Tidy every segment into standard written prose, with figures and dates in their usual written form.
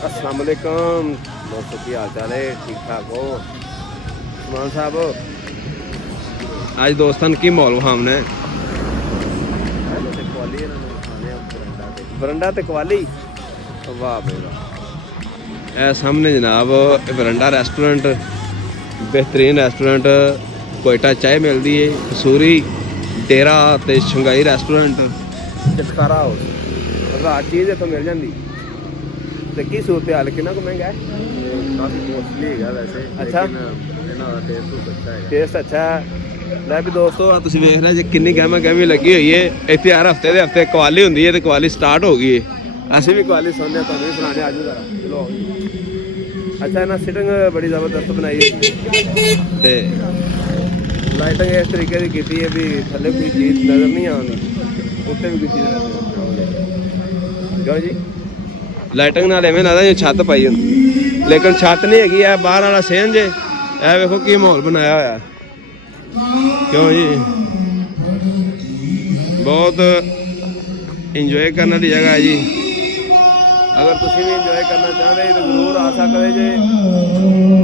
अस्सलाम वालेकुम दोस्तों, की हाल चाल है? ठीक ठाक हो उस्मान साहब? आज दोस्तों की माहौल विखाने बरंडा ते कवाली। वाह भाई वाह। ए सामने जनाब बरंडा रेस्टोरेंट, बेहतरीन रेस्टोरेंट। कोयटा चाय मिलती है, कसूरी डेरा ते शंघाई रेस्टोरेंट, चटकारा हाउस। रात चीज़ इतों मिल जाती। तो की सूरत हाल कितना को महंगा है? काफ़ी कॉस्टली है वैसे। अच्छा, टेस्ट अच्छा है। ਲੈ ਵੀ ਦੋਸਤੋ, ਆ ਤੁਸੀਂ ਵੇਖ ਰਹੇ ਜੇ ਕਿੰਨੀ ਗਹਿਮਾ ਗਹਿਮੀ ਲੱਗੀ ਹੋਈ ਹੈ ਇੱਥੇ। ਹਰ ਹਫਤੇ ਦੇ ਹਫਤੇ ਕਵਾਲੀ ਹੁੰਦੀ ਹੈ ਤੇ ਕਵਾਲੀ ਸਟਾਰਟ ਹੋ ਗਈ ਹੈ। ਅਸੀਂ ਵੀ ਕਵਾਲੀ ਸੁਣਦੇ, ਤੁਹਾਨੂੰ ਵੀ ਸੁਣਾਣੇ ਆਜੂ ਜਰਾ। ਚਲੋ ਅੱਛਾ, ਇਹਨਾਂ ਸਿਟਿੰਗ ਬੜੀ ਜ਼ਬਰਦਸਤ ਬਣਾਈ ਹੈ ਤੇ ਲਾਈਟਿੰਗ ਇਸ ਤਰੀਕੇ ਦੀ ਕੀਤੀ ਹੈ ਵੀ ਥੱਲੇ ਕੋਈ ਚੀਜ਼ ਨਜ਼ਰ ਨਹੀਂ ਆਉਂਦੀ, ਉੱਤੇ ਵੀ ਕੋਈ ਚੀਜ਼ ਨਜ਼ਰ ਕਿਉਂ ਜੀ। ਲਾਈਟਿੰਗ ਨਾਲ ਐਵੇਂ ਲੱਗਦਾ ਜਿਵੇਂ ਛੱਤ ਪਾਈ ਹੁੰਦੀ, ਲੇਕਿਨ ਛੱਤ ਨਹੀਂ ਹੈਗੀ। ਇਹ ਬਾਹਰ ਵਾਲਾ ਸੇਨ ਜੇ। ਇਹ ਵੇਖੋ ਕੀ ਮਾਹੌਲ ਬਣਾਇਆ ਹੋਇਆ। क्यों जी, बहुत इंजॉय करने की जगह है जी। अगर तुम भी इंजॉय करना चाहते तो जरूर आ सकते जे।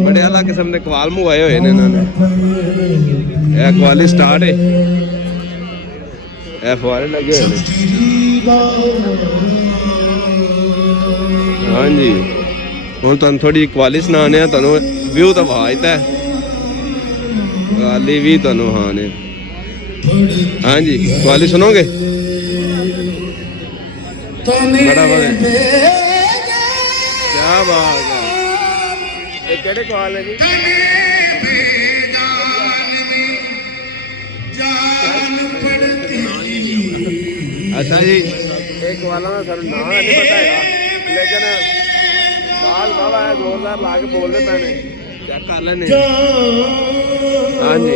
बड़े अलग किस्म के कवाल मंगवाए हुए ने इन्होंने। यह कवाली स्टार्ट है, यह फुहारे लगे हुए हैं। हाँ जी, हुण तुहानूं थोड़ी कवाली सुनाने, तुहानूं व्यू तो वाजता है कवाली भी तुहानूं। हाँ ने, हाँ जी, कवाली सुनोगे? बड़ा बड़ा क्या बात है। ये केड़े कवाल है जी? अच्छा जी, एक कवालों का सर नाम नहीं पता है, लेकिन बाल बाबा है, जोरदार ला के बोलते पैने। चेक कर लेने। हाँ जी,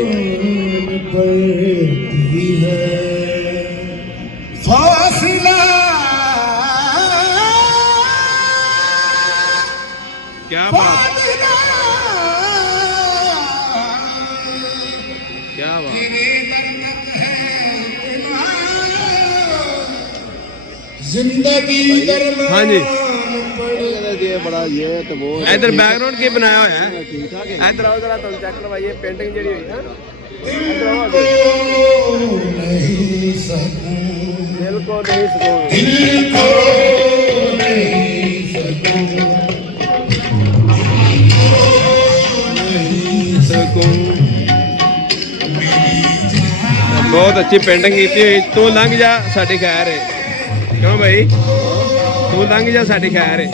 क्या बात, क्या बात। हाँ जी, बड़ा ये तो वो इधर बैकग्राउंड की बनाया हुआ है। इधर आओ जरा, तुम चेक करवाइए पेंटिंग जी हुई है। दिल को नहीं सुकून। बहुत अच्छी पेंटिंग की हुई। तू लंघ जा साडी खैर है। क्यों भाई, तू लंघ जा साडी खैर है।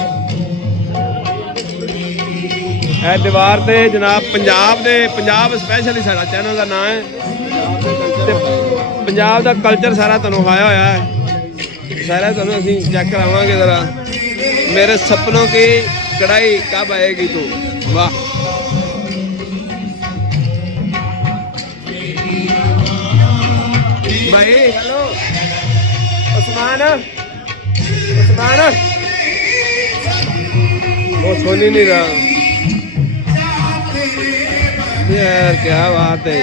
ਇਹ ਦੀਵਾਰ ਤੇ ਜਨਾਬ ਪੰਜਾਬ ਸਪੈਸ਼ਲੀ ਸਾਡਾ ਚੈਨਲ ਦਾ ਨਾਮ ਹੈ ਤੇ ਪੰਜਾਬ ਦਾ ਕਲਚਰ ਸਾਰਾ ਤੁਹਾਨੂੰ ਆਇਆ ਹੋਇਆ ਹੈ। ਸਾਰਾ ਤੁਹਾਨੂੰ ਅਸੀਂ ਚੈੱਕ ਕਰਾਵਾਂਗੇ ਜ਼ਰਾ। ਮੇਰੇ ਸਪਨੋਂ ਕੀ ਕੜਾਈ ਕਬ ਆਏਗੀ ਤੂੰ। ਵਾਹ, भाई हेलो उस्मान, वो सुन ही नहीं रहा यार। क्या बात है।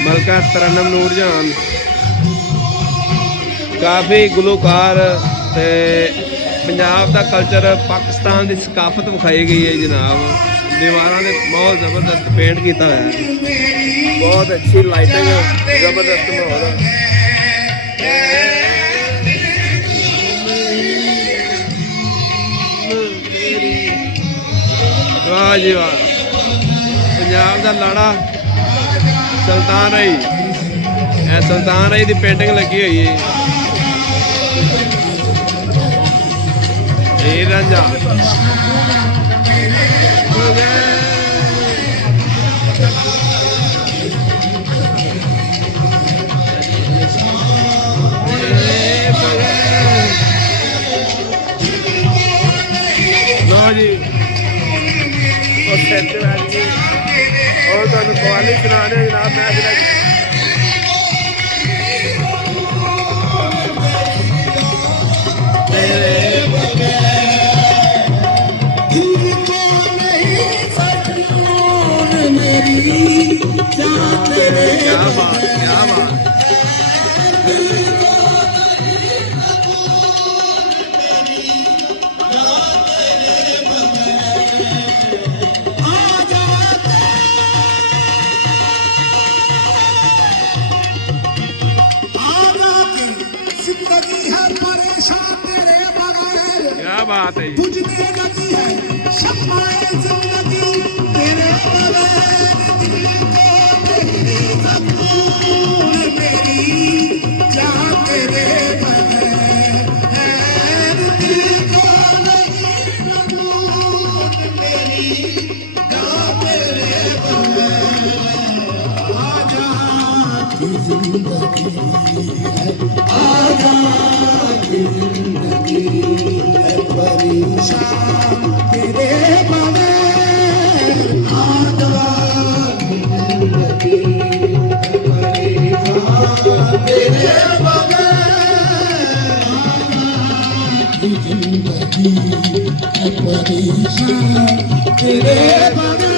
मलका तरन्नम नूरजहान काफ़ी गुलूकार ते पंजाब का कल्चर, पाकिस्तान की सकाफत विखाई गई है जनाब। दीवारों से बहुत जबरदस्त पेंट किया हुआ है, बहुत अच्छी लाइटिंग, जबरदस्त माहौल। वाह जी वाह, पंजाब का लाड़ा सुल्तान राई। सुल्तान राई की पेंटिंग लगी हुई है। हीर रांझा जी। और तुहानूं कवाली सुनाने जनाब। मैं क्या बात, क्या बात। क्या बात है। तुझने लगी है शम्माए जिंदगी तेरे बगैर दिल को नहीं सकून मेरी जहाँ तेरे बगैर दिल को नहीं सकून मेरी जहाँ तेरे बगैर आजा की जिंदगी है आजा की जिंदगी है परेशान तेरे बगैर आजा की जिंदगी है परेशान तेरे बगैर आजा की जिंदगी है परेशान तेरे बगैर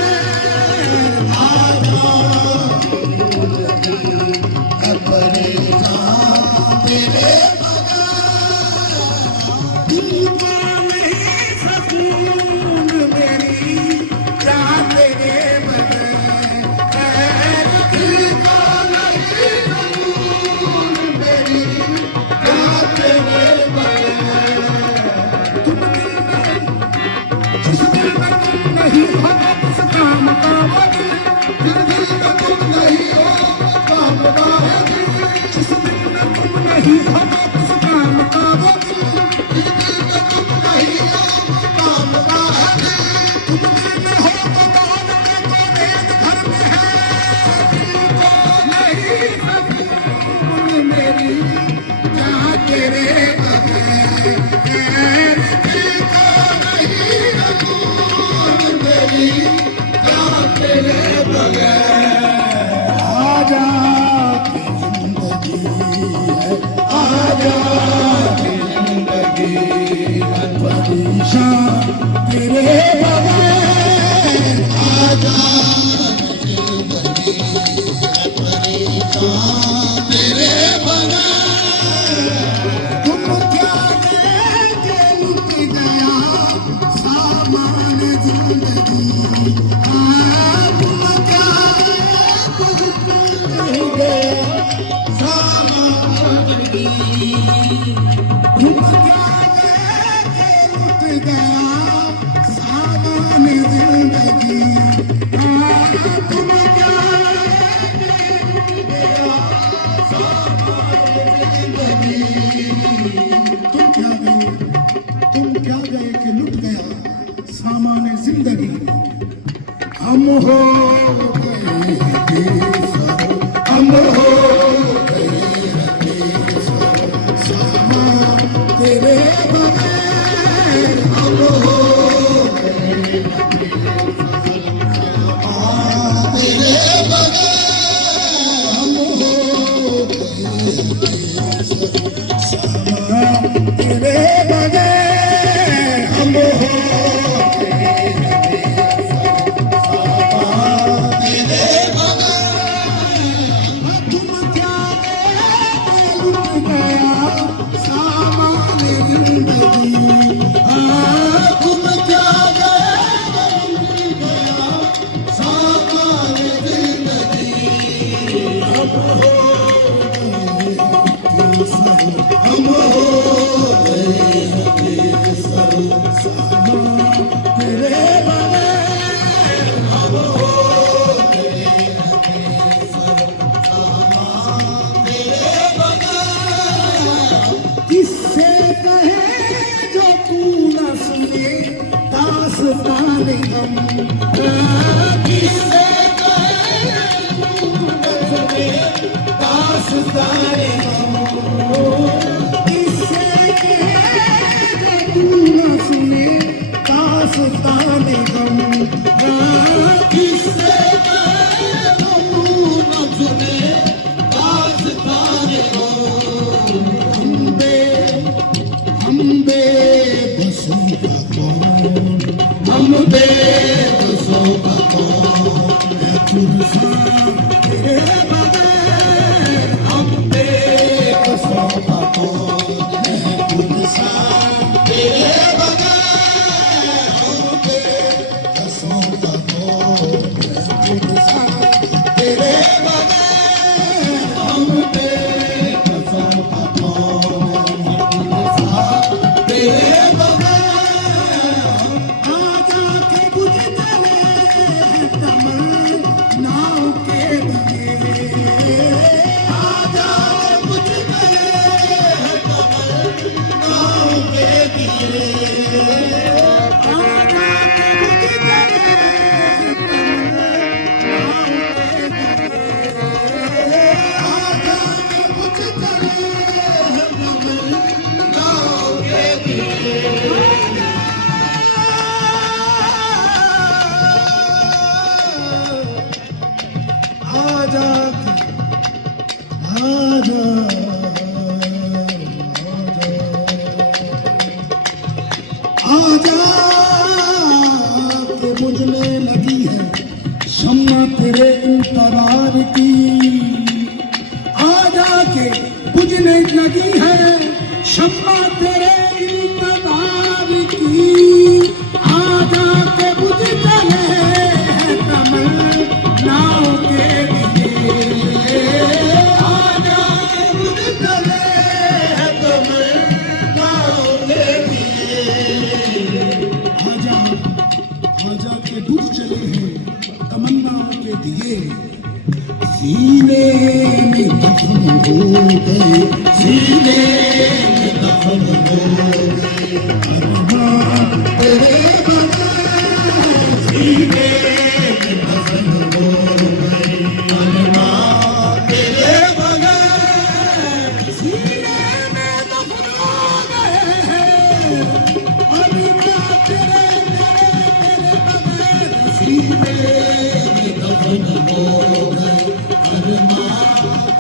आजा है परेशान तेरे हम हो गए बेसहारा, हम हो गए बेसहारा, सामा तेरे बगैर हम हो गए बेसहारा, तेरे बगैर हम हो गए बेसहारा, सामा तेरे बगैर हम हो आजा के बुझने लगी है शम्मा तेरे इंतजार की, आजा के बुझने लगी है शम्मा तेरे इंतजार की, आजा के बुझ चले हैं तमन्नाओं के लिए, आजा के बुझ चले हैं तमन्नाओं के लिए, आजा आजा के बुझ चले हैं तमन्नाओं के दिए, सीने में दफन हो गए, सीने में दफन हो गए, अरमान तेरे बगैर सीने में दफन हो गए, अरमान तेरे बगैर सीने में दफन हो गए, अरमान तेरे बगैर सीने में दफन हो गए, अरमान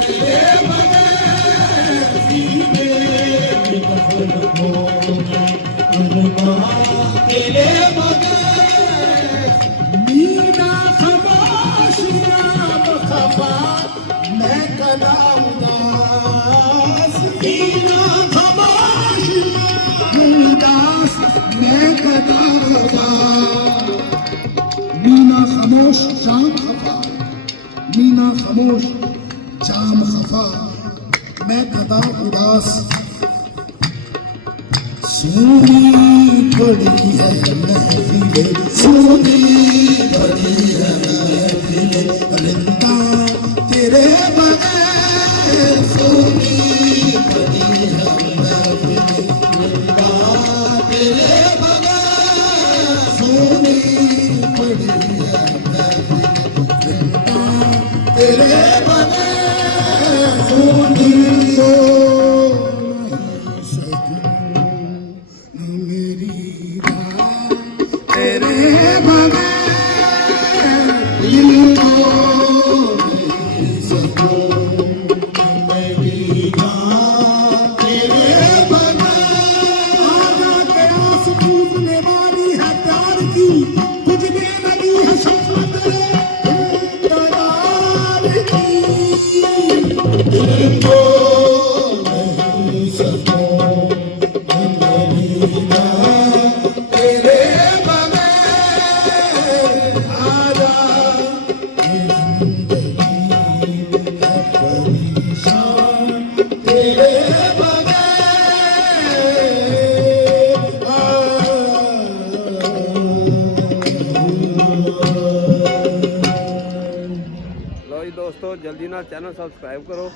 तेरे बगैर सीने में दफन हो गए, अरमान तेरे बगैर मीना खामोश नाम खफा मैं कदा उदास, मीना खामोश उदास मैं कदा खफा, मीना खामोश शाम खफा, मीना खामोश जाम खफा मैं कदा उदास, सोनी पड़ी है महफिले, सोनी पड़ी है महफिले, रिंदा तेरे बगैर सोनी पड़ी है महफिले, रिंदा तेरे बगैर सोनी पड़ी है महफिले, रिंदा तेरे बगैर सोनी हो नहीं सकूं मेरी राह तेरे बगैर दिल को नहीं सकूं मेरी राह तेरे बगैर, आजा के आस टूटने वाली है प्यार की, बुझने लगी है शम्मा तेरे इंतजार की, दिल को नहीं सकूं मेरी राह तेरे बगैर, आजा ये जिंदगी है परेशान तेरे बगैर। लो जी दोस्तों, जल्दी ना चैनल सब्सक्राइब करो